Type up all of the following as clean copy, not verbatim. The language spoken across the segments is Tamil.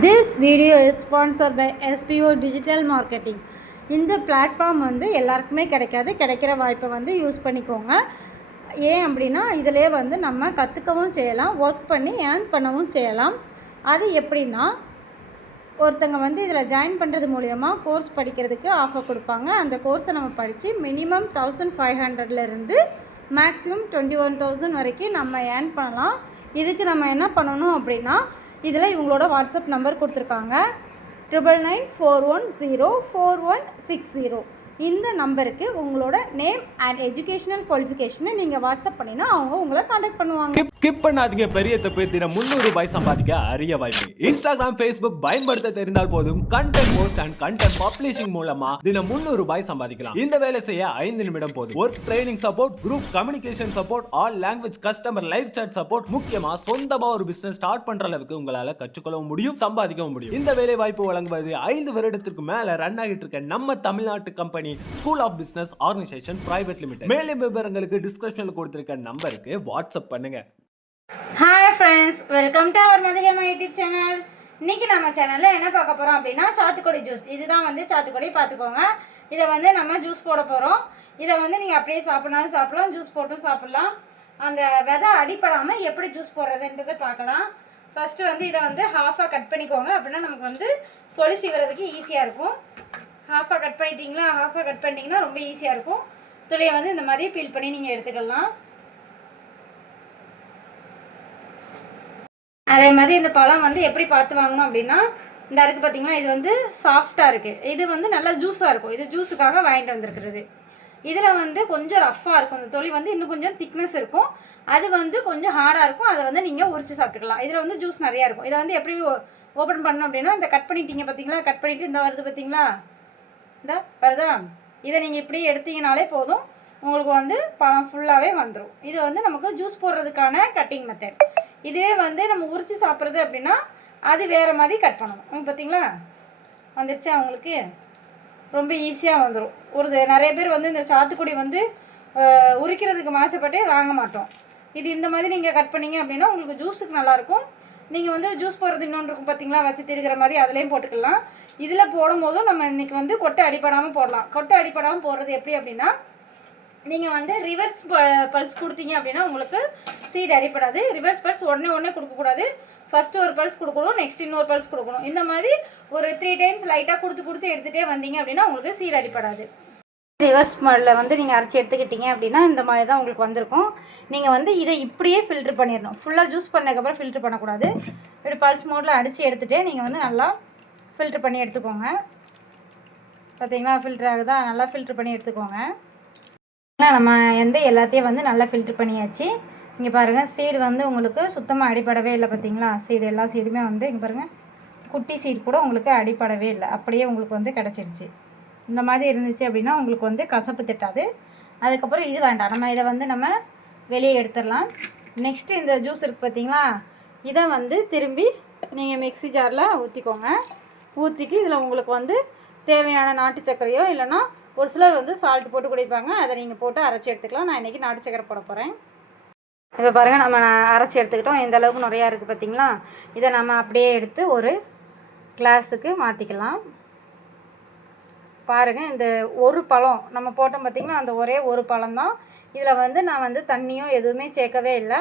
This video is sponsored by SPO Digital Marketing. இந்த பிளாட்ஃபார்ம் வந்து எல்லாருக்குமே கிடைக்கிற வாய்ப்பை வந்து யூஸ் பண்ணிக்கோங்க. ஏன் அப்படின்னா இதிலே வந்து நம்ம கற்றுக்கவும் செய்யலாம், ஒர்க் பண்ணி ஏர்ன் பண்ணவும் செய்யலாம். அது எப்படின்னா, ஒருத்தங்க வந்து இதில் ஜாயின் பண்ணுறது மூலயமா கோர்ஸ் படிக்கிறதுக்கு ஆஃபர் கொடுப்பாங்க. அந்த கோர்ஸை நம்ம படித்து மினிமம் 1500லேருந்து மேக்ஸிமம் 21,000 வரைக்கும் நம்ம ஏர்ன் பண்ணலாம். இதுக்கு நம்ம என்ன பண்ணணும் அப்படின்னா, இதில் இவங்களோட வாட்ஸ்அப் நம்பர் கொடுத்துருக்காங்க 9994104160. இந்த நம்பருக்கு உங்களோட நேம் அண்ட் எஜுகேஷனல் குவாலிஃபிகேஷனை நீங்கள் வாட்ஸ்அப் பண்ணினா அவங்க உங்களை காண்டாக்ட் பண்ணுவாங்க. ஸ்கிப் பண்ணாதீங்க. பெரிய தப்பு. தினம் 300 ரூபாய் சம்பாதிக்க அரிய வாய்ப்பு. இன்ஸ்டாகிராம், ஃபேஸ்புக் பயன்படுத்த தெரிந்தால் போதும். Content post and content publishing மூலமா தினம் 300 ரூபாய் சம்பாதிக்கலாம். இந்த வேலை செய்ய 5 நிமிடம் போதும். Work training support, group communication support, all language customer live chat support, முக்கியமா சொந்தமா ஒரு பிசினஸ் ஸ்டார்ட் பண்ற அளவுக்கு உங்களால கற்றுக்கொள்ளவும் முடியும், சம்பாதிக்கவும் முடியும். இந்த வேலை வாய்ப்பு வழங்குவது 5 வருடத்திற்கு மேல ரன் ஆகிட்டு இருக்க நம்ம தமிழ்நாட்டு company School of Business Organisation Private Limited. மேலும் விவரங்களுக்கு டிஸ்கிரிப்ஷன்ல கொடுத்திருக்க நம்பருக்கு வாட்ஸ்அப் பண்ணுங்க. Hi friends, welcome to our மதிகமா யூடியூப் சேனல். இன்னைக்கு நம்ம சேனலில் என்ன பார்க்க போகிறோம் அப்படின்னா, சாத்துக்குடி ஜூஸ். இதுதான் வந்து சாத்துக்குடி, பார்த்துக்கோங்க. இதை வந்து நம்ம ஜூஸ் போட போகிறோம். இதை வந்து நீங்கள் அப்படியே சாப்பிட்னாலும் சாப்பிடலாம், ஜூஸ் போட்டும் சாப்பிட்லாம். அந்த விதை அடிப்படாமல் எப்படி ஜூஸ் போடுறதுன்றதை பார்க்கலாம். ஃபஸ்ட்டு வந்து இதை வந்து ஹாஃபாக கட் பண்ணிக்கோங்க. அப்படின்னா நமக்கு வந்து தொளி சீவுறதுக்கு ஈஸியாக இருக்கும். ஹாஃபாக கட் பண்ணிட்டீங்களா? ஹாஃபாக கட் பண்ணிட்டீங்கன்னா ரொம்ப ஈஸியாக இருக்கும். துளியை வந்து இந்த மாதிரி பீல் பண்ணி நீங்கள் எடுத்துக்கலாம். அதே மாதிரி இந்த பழம் வந்து எப்படி பார்த்து வாங்கணும் அப்படின்னா, இந்த இருக்குது பார்த்தீங்களா, இது வந்து சாஃப்டாக இருக்குது. இது வந்து நல்லா ஜூஸாக இருக்கும். இது ஜூஸுக்காக வாங்கிட்டு வந்திருக்கிறது. இதில் வந்து கொஞ்சம் ரஃப்பாக இருக்கும். இந்த தொளி வந்து இன்னும் கொஞ்சம் திக்னஸ் இருக்கும். அது வந்து கொஞ்சம் ஹார்டாக இருக்கும். அதை வந்து நீங்கள் உரிச்சு சாப்பிட்டுக்கலாம். இதில் வந்து ஜூஸ் நிறையா இருக்கும். இதை வந்து எப்படி ஓப்பன் பண்ணணும் அப்படின்னா, இந்த கட் பண்ணிட்டீங்க பார்த்தீங்களா, கட் பண்ணிவிட்டு இந்த வருது பார்த்தீங்களா, இந்த வருதா, இதை நீங்கள் இப்படி எடுத்தீங்கனாலே போதும், உங்களுக்கு வந்து பழம் ஃபுல்லாகவே வந்துடும். இது வந்து நமக்கு ஜூஸ் போடுறதுக்கான கட்டிங் மெத்தட். இதுவே வந்து நம்ம உரிச்சு சாப்பிட்றது அப்படின்னா அது வேறு மாதிரி கட் பண்ணணும். பார்த்தீங்களா, வந்துடுச்சா உங்களுக்கு? ரொம்ப ஈஸியாக வந்துடும். நிறைய பேர் வந்து இந்த சாத்துக்குடி வந்து உரிக்கிறதுக்கு மாசப்பட்டே வாங்க மாட்டோம். இது இந்த மாதிரி நீங்கள் கட் பண்ணிங்க அப்படின்னா உங்களுக்கு ஜூஸுக்கு நல்லாயிருக்கும். நீங்கள் வந்து ஜூஸ் போடுறது இன்னொன்று இருக்கும் பார்த்தீங்களா, வச்சு திருகிற மாதிரி, அதுலேயும் போட்டுக்கலாம். இதில் போடும்போதும் நம்ம இன்றைக்கி வந்து கொட்டை அடிப்படாமல் போடலாம். கொட்டை அடிப்படாமல் போடுறது எப்படி அப்படின்னா, நீங்கள் வந்து ரிவர்ஸ் பல்ஸ் கொடுத்தீங்க அப்படின்னா உங்களுக்கு சீட் அடிப்படாது. ரிவர்ஸ் பல்ஸ் உடனே கொடுக்கக்கூடாது. ஃபஸ்ட்டு ஒரு பல்ஸ் கொடுக்கணும், நெக்ஸ்ட் இன்னொரு பல்ஸ் கொடுக்கணும். இந்த மாதிரி ஒரு 3 டைம்ஸ் லைட்டாக கொடுத்து எடுத்துகிட்டே வந்தீங்க அப்படின்னா உங்களுக்கு சீட் அடிப்படாது. ரிவர்ஸ் மாடலில் வந்து நீங்கள் அரைச்சி எடுத்துக்கிட்டீங்க அப்படின்னா இந்த மாதிரி தான் உங்களுக்கு வந்திருக்கும். நீங்கள் வந்து இதை இப்படியே ஃபில்ட்ரு பண்ணிடணும். ஃபுல்லாக ஜூஸ் பண்ணதுக்கப்புறம் ஃபில்ட்ரு பண்ணக்கூடாது. இப்படி பல்ஸ் மோடில் அடித்து எடுத்துகிட்டே நீங்கள் வந்து நல்லா ஃபில்ட்ரு பண்ணி எடுத்துக்கோங்க. பார்த்தீங்களா, ஃபில்ட்ரு ஆகுதா? நல்லா ஃபில்ட்ரு பண்ணி எடுத்துக்கோங்க. நம்ம எல்லாத்தையும் வந்து நல்லா ஃபில்ட்ரு பண்ணியாச்சு. இங்கே பாருங்கள், சீடு வந்து உங்களுக்கு சுத்தமாக அடிப்படவே இல்லை. பார்த்தீங்களா, சீடு எல்லா சீடுமே வந்து இங்கே பாருங்கள், குட்டி சீடு கூட உங்களுக்கு அடிப்படவே இல்லை. அப்படியே உங்களுக்கு வந்து கிடச்சிடுச்சு. இந்த மாதிரி இருந்துச்சு அப்படின்னா உங்களுக்கு வந்து கசப்பு திட்டாது. அதுக்கப்புறம் இது வேண்டாம், நம்ம இதை வந்து நம்ம வெளியே எடுத்துடலாம். நெக்ஸ்ட்டு இந்த ஜூஸ் இருக்குது பார்த்தீங்களா, இதை வந்து திரும்பி நீங்கள் மிக்ஸி ஜாரில் ஊற்றிக்கோங்க. ஊற்றிட்டு இதில் உங்களுக்கு வந்து தேவையான நாட்டு சர்க்கரையோ இல்லைனா ஒரு சிலர் வந்து சால்ட் போட்டு குடிப்பாங்க, அதை நீங்கள் போட்டு அரைச்சி எடுத்துக்கலாம். நான் இன்றைக்கி நாட்டு சர்க்கரை போட போகிறேன். இப்போ பாருங்கள், நம்ம அரைச்சி எடுத்துக்கிட்டோம். இந்த அளவுக்கு நிறையா இருக்குது பார்த்தீங்களா. இதை நம்ம அப்படியே எடுத்து ஒரு கிளாஸுக்கு மாற்றிக்கலாம். பாருங்கள், இந்த ஒரு பழம் நம்ம போட்டோம் பார்த்திங்களா, அந்த ஒரே ஒரு பழம் தான். இதில் வந்து நான் வந்து தண்ணியோ எதுவுமே சேர்க்கவே இல்லை.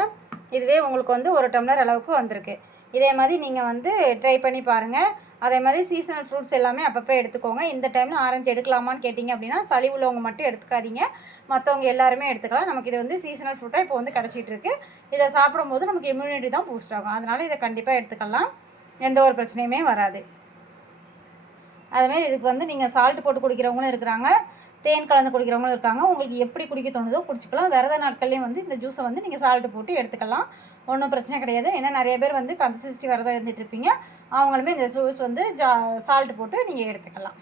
இதுவே உங்களுக்கு வந்து 1 டம்ளர் அளவுக்கு வந்திருக்கு. இதே மாதிரி நீங்கள் வந்து ட்ரை பண்ணி பாருங்கள். அதே மாதிரி சீசனல் ஃப்ரூட்ஸ் எல்லாமே அப்பப்போ எடுத்துக்கோங்க. இந்த டைமில் ஆரஞ்சு எடுக்கலாமான்னு கேட்டிங்க அப்படின்னா, சளி உள்ளவங்க மட்டும் எடுத்துக்காதீங்க, மற்றவங்க எல்லாருமே எடுத்துக்கலாம். நமக்கு இது வந்து சீசனல் ஃப்ரூட்டாக இப்போ வந்து கிடச்சிட்டு இருக்குது. இதை சாப்பிடும்போது நமக்கு இம்யூனிட்டி தான் பூஸ்ட் ஆகும். அதனால் இதை கண்டிப்பாக எடுத்துக்கலாம், எந்த ஒரு பிரச்சனையுமே வராது. அதுமாதிரி இதுக்கு வந்து நீங்கள் சால்ட் போட்டு குடிக்கிறவங்களும் இருக்கிறாங்க, தேன் கலந்து குடிக்கிறவங்களும் இருக்காங்க. உங்களுக்கு எப்படி குடிக்க தோணுதோ குடிச்சிக்கலாம். விரத நாட்கள்லேயும் வந்து இந்த ஜூஸை வந்து நீங்கள் சால்ட்டு போட்டு எடுத்துக்கலாம், ஒன்றும் பிரச்சனை கிடையாது. ஏன்னா நிறைய பேர் வந்து கன்சிஸ்டி விரதம் இருந்துகிட்டு இருப்பீங்க, அவங்களுமே இந்த ஜூஸ் வந்து சால்ட்டு போட்டு நீங்கள் எடுத்துக்கலாம்.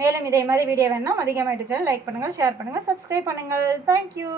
மேலும் இதே மாதிரி வீடியோ வேணுன்னா மதிகமா யூடியூப் சேனல் லைக் பண்ணுங்கள், ஷேர் பண்ணுங்கள், சப்ஸ்கிரைப் பண்ணுங்கள். தேங்க்யூ.